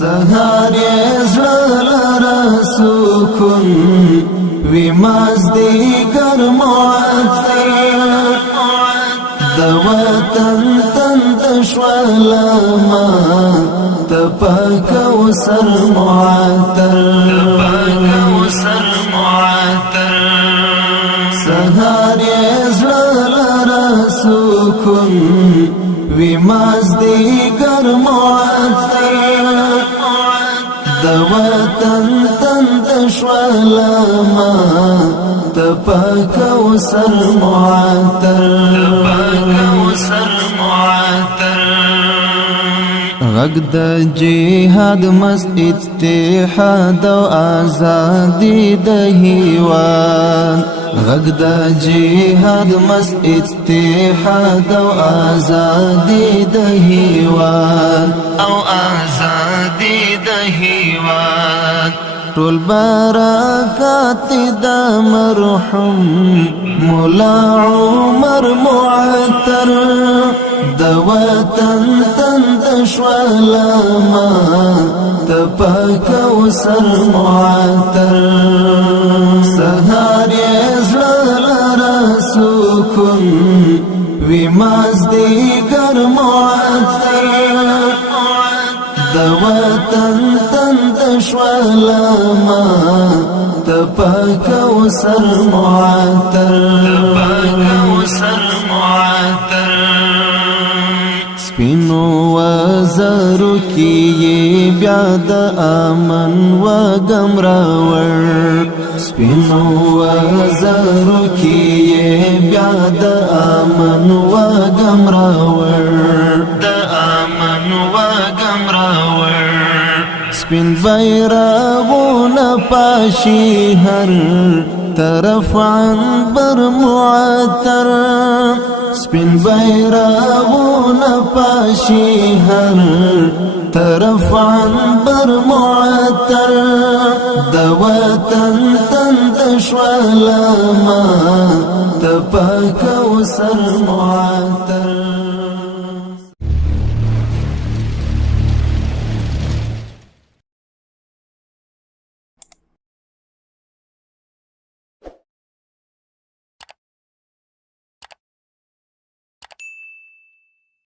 سهار يزلال سكون ومازديگر معطر دواتن تندشوالاما تپاک وسر معطر سهار يزلال سكون ومازديگر معطر دواتن تندشوالاما تپاک وسر معطر غږ د جهاد مست اتحاد او ازادي د هیواد غږ د جهاد مست اتحاد او ازادي د هیواد ټول برکات د مرحوم مولا عمر معطر د وطن تندشوالاما تپاک وسر معطر سهار يزلال سكون ومازديگر معطر د وطن تندشوالاما تپاک وسر معطر سپینو وزرو کی بیا د امن و غم راوړ سپینو وزرو کی بیا د امن و غم راوړ سپین بیرغونه پاشي هر طرف عنبر معطر سپین بیرغونه پاشي هر طرف عنبر معطر د وطن تندشوالاما تپاک وسر معطر